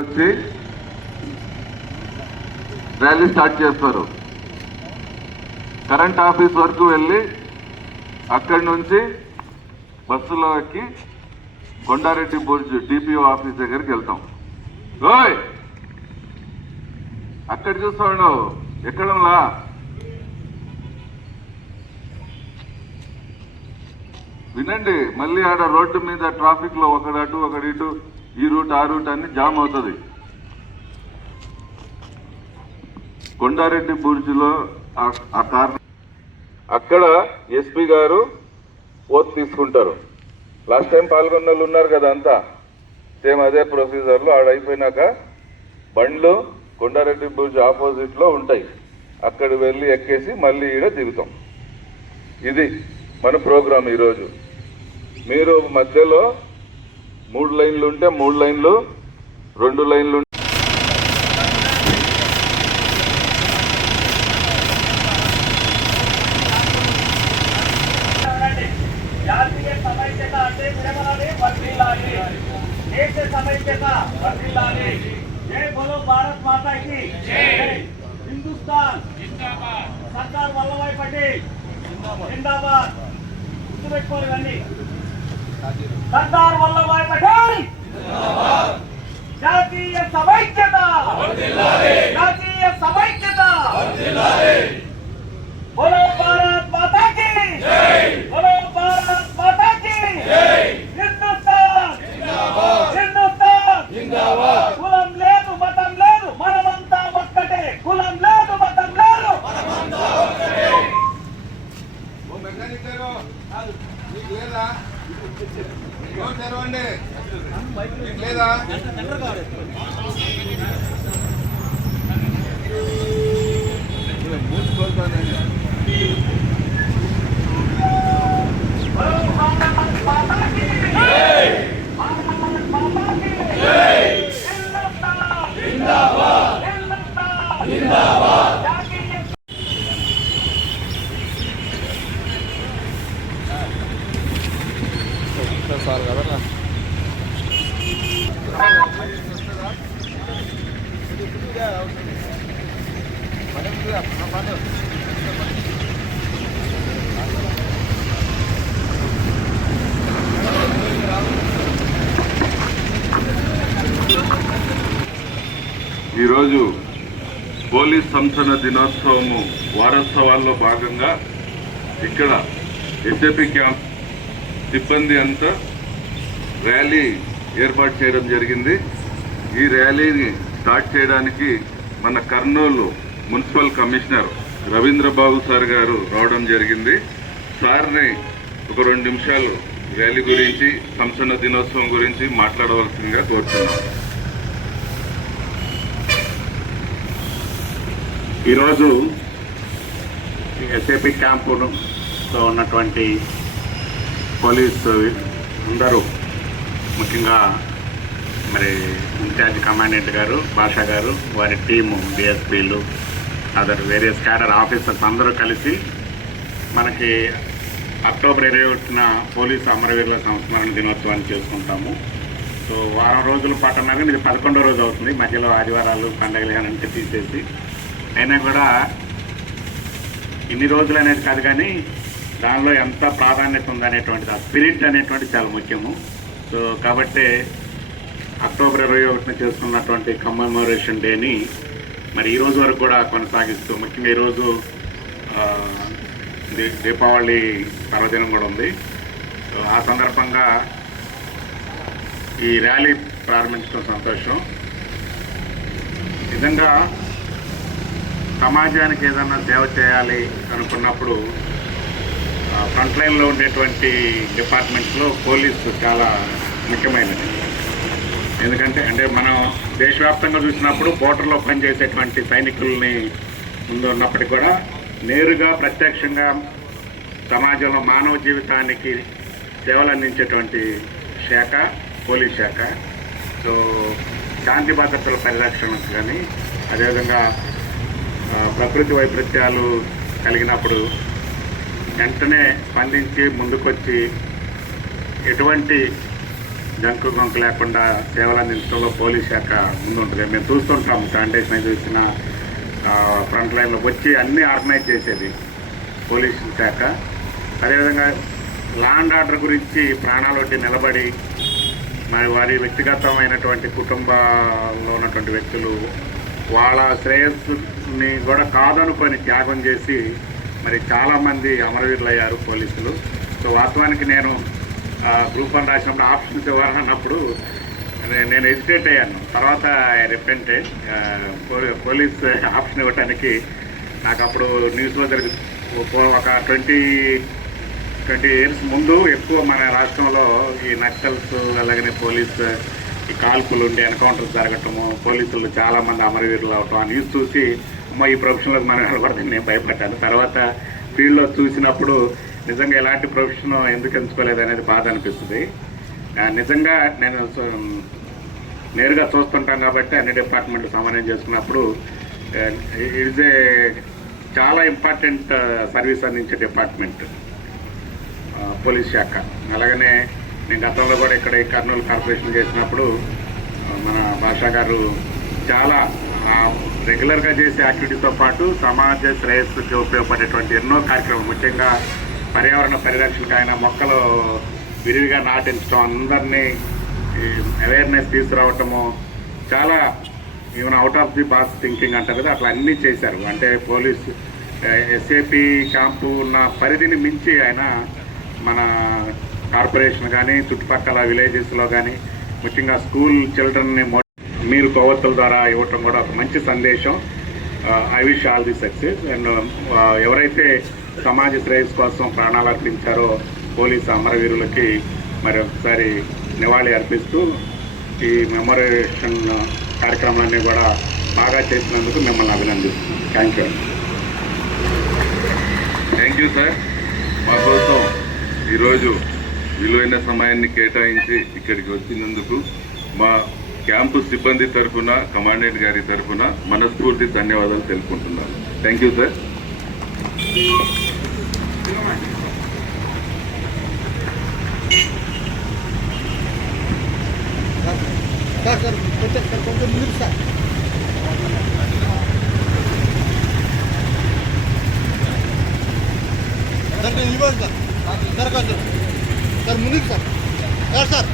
వచ్చి rally start చేస్తారు. Current office వరకు వెళ్ళి అక్కడి నుంచి బస్సులో ఎక్కి కొండారెడ్డి బుర్జ్ డిపిఓ ఆఫీస్ దగ్గరికి వెళ్తాం. ఓయ్ అక్కడ చూస్తాడు ఎక్కడంలా వినండి. మళ్ళీ ఆడ రోడ్డు మీద ట్రాఫిక్ లో ఒకడటు ఒకడిటు ఈ రూట్ ఆ రూట్ అన్ని జామ్ అవుతుంది. కొండారెడ్డి బుర్జ్లో ఆ కారణం అక్కడ ఎస్పీ గారు ఓత్ తీసుకుంటారు. లాస్ట్ టైం పాల్గొన్న వాళ్ళు ఉన్నారు కదా, అంతా సేమ్ అదే ప్రొసీజర్లో. ఆడైపోయినాక బండ్లు కొండారెడ్డి బుర్జ్ ఆపోజిట్ లో ఉంటాయి. అక్కడ వెళ్ళి ఎక్కేసి మళ్ళీ ఈడ దిగుతాం. ఇది మన ప్రోగ్రాం ఈరోజు. మీరు మధ్యలో 3 లైన్లు ఉంటే 3 లైన్లు, 2 లైన్లు भारत माता की हिंदुस्तान सरदार वल्लभाई पटेल जिंदाबाद सरदार वल्लभाई पटेल जातीय सమైక్యత जातीय सమైక్యత बोलो भारत माता की बोलो भारत माता की हिंदुस्तान हिंदुस्तान కులం లేదు మతం లేదు మనమంతా ఒక్కటే. కులం లేదు మతం లేదు మనమంతా ఒక్కటే. ఓ మెకానిక్ గారు మీకు లేదా ఫోన్ తెరవండి. మీకు లేదా సార్ కదా ఈరోజు పోలీస్ సంస్థల దినోత్సవము వారోత్సవాల్లో భాగంగా ఇక్కడ ఎస్ఏపీ క్యాంప్ సిబ్బంది అంతా ర్యాలీ ఏర్పాటు చేయడం జరిగింది. ఈ ర్యాలీని స్టార్ట్ చేయడానికి మన Kurnool municipal commissioner Ravindra Babu sir గారు రావడం జరిగింది. సార్ని ఒక 2 నిమిషాలు ర్యాలీ గురించి, సంస్థల దినోత్సవం గురించి మాట్లాడవలసిందిగా కోరుతున్నాను. ఈరోజు ఎస్ఏపీ క్యాంపులో ఉన్నటువంటి పోలీసు అందరూ, ముఖ్యంగా మరి ఇన్ఛార్జ్ కమాండెంట్ గారు, భాషా గారు, వారి టీము, డిఎస్పీలు, అదర్ వేరియస్ క్యాడర్ ఆఫీసర్స్ అందరూ కలిసి మనకి అక్టోబర్ 21న పోలీసు అమరవీరుల సంస్మరణ దినోత్సవాన్ని చేసుకుంటాము. సో వారం రోజుల పాటు ఉన్నా కానీ ఇది 11వ రోజు అవుతుంది. మధ్యలో ఆదివారాలు పండుగలు కానీ అంటే తీసేసి, అయినా కూడా ఇన్ని రోజులు అనేది కాదు కానీ దానిలో ఎంత ప్రాధాన్యత ఉందనేటువంటిది, ఆ స్పిరిట్ అనేటువంటి చాలా ముఖ్యము. సో కాబట్టి అక్టోబర్ 21న చేసుకున్నటువంటి కమెమోరేషన్ డేని మరి ఈ రోజు వరకు కూడా కొనసాగిస్తూ, ముఖ్యంగా ఈరోజు దీపావళి పర్వదినం కూడా ఉంది. సో ఆ సందర్భంగా ఈ ర్యాలీ ప్రారంభించడం సంతోషం. నిజంగా సమాజానికి ఏదన్నా సేవ చేయాలి అనుకున్నప్పుడు ఫ్రంట్ లైన్లో ఉండేటువంటి డిపార్ట్మెంట్స్లో పోలీసు చాలా ముఖ్యమైనది. ఎందుకంటే మనం దేశవ్యాప్తంగా చూసినప్పుడు బోర్డర్లో పనిచేసేటువంటి సైనికుల్ని ముందు ఉన్నప్పటికీ కూడా నేరుగా ప్రత్యక్షంగా సమాజంలో మానవ జీవితానికి సేవలు అందించేటువంటి శాఖ పోలీస్ శాఖ. సో శాంతి భద్రతల పరిరక్షణకు కానీ, అదేవిధంగా ప్రకృతి వైపరీత్యాలు కలిగినప్పుడు వెంటనే స్పందించి ముందుకొచ్చి ఎటువంటి జంకు గొంకు లేకుండా సేవలు అందించడంలో పోలీస్ శాఖ ముందుంటుంది. మేము చూస్తుంటాము, శానిటేషన్ చూసిన ఫ్రంట్ లైన్లో వచ్చి అన్నీ ఆర్గనైజ్ చేసేది పోలీసు శాఖ. అదేవిధంగా లా అండ్ ఆర్డర్ గురించి ప్రాణాలొడ్డి నిలబడి మరి వారి వ్యక్తిగతమైనటువంటి కుటుంబాల్లో ఉన్నటువంటి వ్యక్తులు వాళ్ళ శ్రేయస్సుని కూడా కాదనుకొని త్యాగం చేసి మరి చాలామంది అమరవీరులు అయ్యారు పోలీసులు. సో వాస్తవానికి నేను గ్రూప్ 1 రాసినప్పుడు ఆప్షన్స్ ఇవ్వాలన్నప్పుడు నేను హెసిటేట్ అయ్యాను. తర్వాత రిపెంటెడ్ పోలీస్ ఆప్షన్ ఇవ్వడానికి నాకు అప్పుడు న్యూస్లో ఒక 20 ఇయర్స్ ముందు ఎక్కువ మన రాష్ట్రంలో ఈ నక్సల్స్ అలాగనే పోలీస్ ఈ కాల్పులు ఉండి ఎన్కౌంటర్స్ జరగటము, పోలీసులు చాలామంది అమరవీరులు అవటం ఆ న్యూస్ చూసి ఈ ప్రొఫెషన్లోకి మనం నిలబడదని నేను భయపడ్డాను. తర్వాత ఫీల్డ్లో చూసినప్పుడు నిజంగా ఎలాంటి ప్రొఫెషన్ ఎందుకు ఎంచుకోలేదు అనేది బాధ అనిపిస్తుంది. నిజంగా నేను నేరుగా చూస్తుంటాం కాబట్టి అన్ని డిపార్ట్మెంట్లు సమన్వయం చేసుకున్నప్పుడు ఇట్స్ ఏ చాలా ఇంపార్టెంట్ సర్వీస్ అందించే డిపార్ట్మెంట్ పోలీస్ శాఖ. అలాగనే నేను గతంలో కూడా ఇక్కడ ఈ కర్నూలు కార్పొరేషన్ చేసినప్పుడు మన భాషా గారు చాలా రెగ్యులర్గా చేసే యాక్టివిటీతో పాటు సమాజ శ్రేయస్సుకి ఉపయోగపడేటువంటి ఎన్నో కార్యక్రమాలు, ముఖ్యంగా పర్యావరణ పరిరక్షణకు ఆయన మొక్కలు విరివిగా నాటించడం, అందరినీ అవేర్నెస్ తీసుకురావటము, చాలా even out of the box thinking అంటారు కదా, అట్లా అన్నీ చేశారు. అంటే పోలీస్ ఎస్ఏపి క్యాంపు ఉన్న పరిధిని మించి ఆయన మన కార్పొరేషన్ కానీ చుట్టుపక్కల విలేజెస్లో కానీ ముఖ్యంగా స్కూల్ చిల్డ్రన్ని మీరు కొవ్వొత్తుల ద్వారా ఇవ్వటం కూడా ఒక మంచి సందేశం. I wish all the success. And ఎవరైతే సమాజ శ్రేయస్ కోసం ప్రాణాలు అర్పించారో పోలీసు అమరవీరులకి మరి ఒకసారి నివాళి అర్పిస్తూ ఈ మెమోరేషన్ కార్యక్రమాన్ని కూడా బాగా చేసినందుకు మిమ్మల్ని అభినందిస్తున్నాను. Thank you sir. మా కోసం ఈరోజు విలువైన సమయాన్ని కేటాయించి ఇక్కడికి వచ్చినందుకు మా క్యాంపు సిబ్బంది తరఫున, కమాండెంట్ గారి తరఫున మనస్ఫూర్తి ధన్యవాదాలు తెలుపుకుంటున్నాను. Thank you sir. సార్ ముందుకు సార్ సార్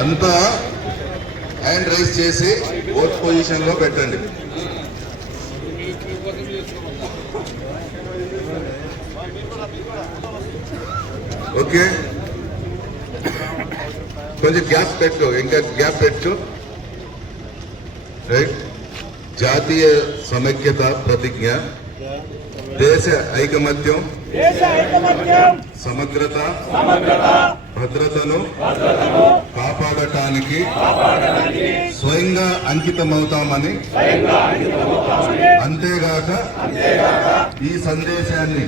అంతా హ్యాండ్ రైజ్ చేసి ఓత్ పొజిషన్ లో పెట్టండి. ఓకే, కొంచెం గ్యాప్ పెట్టు, ఇంకా గ్యాప్ పెట్టు. రైట్. జాతీయ సమైక్యత ప్రతిజ్ఞ, దేశ ఐకమత్యం, సమగ్రత, భద్రతను కాపాడటానికి స్వయంగా అంకితమవుతామని, అంతేగాక ఈ సందేశాన్ని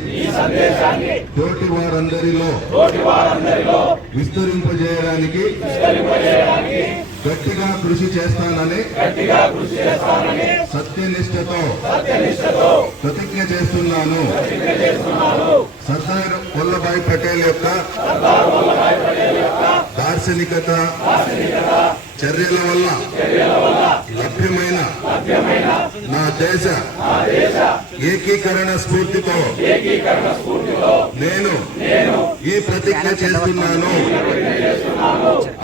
తోటి వారందరిలో విస్తరింపజేయడానికి గట్టిగా కృషి చేస్తానని సత్యనిష్టతో ప్రతిజ్ఞ చేస్తున్నాను. సర్దార్ వల్లభాయ్ పటేల్ యొక్క దార్శనికత, చర్యల వల్ల లభ్యమైన నా దేశ ఏకీకరణ స్ఫూర్తితో నేను ఈ ప్రతిజ్ఞ చేస్తున్నాను.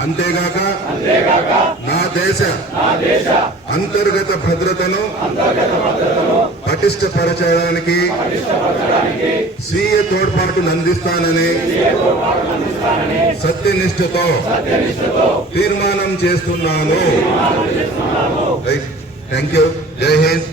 అంతేగాక నా దేశ అంతర్గత భద్రతను పటిష్టపరచడానికి స్వీయ తోడ్పాటును అందిస్తానని సత్యనిష్టతో తీర్మానం చేస్తున్నాను. రైట్. Thank you. జై హింద్.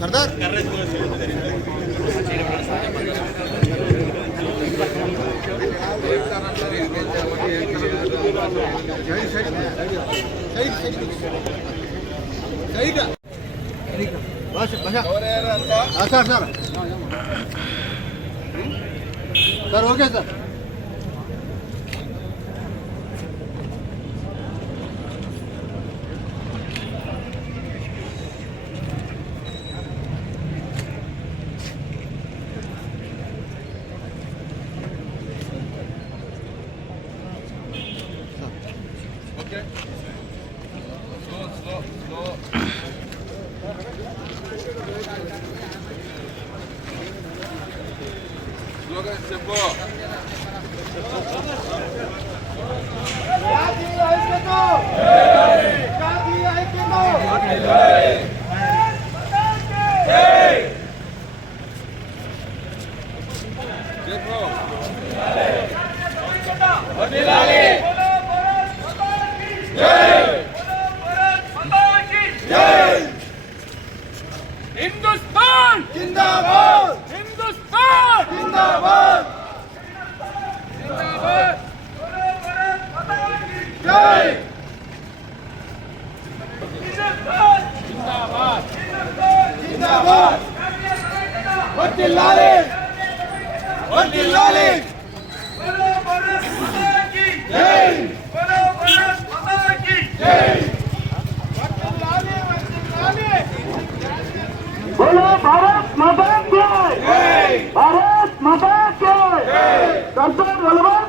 सरदार सर ओके सर. हिंदुस्तान जिंदाबाद, हिंदुस्तान जिंदाबाद, जिंदाबाद, जय हिंदुस्तान जिंदाबाद, जिंदाबाद, वंदे वंदे बोलो भारत माता की जय, बोलो भारत माता की जय, बोलो भारत माता की जय, भारत माता की जय, सरदार वल्लभ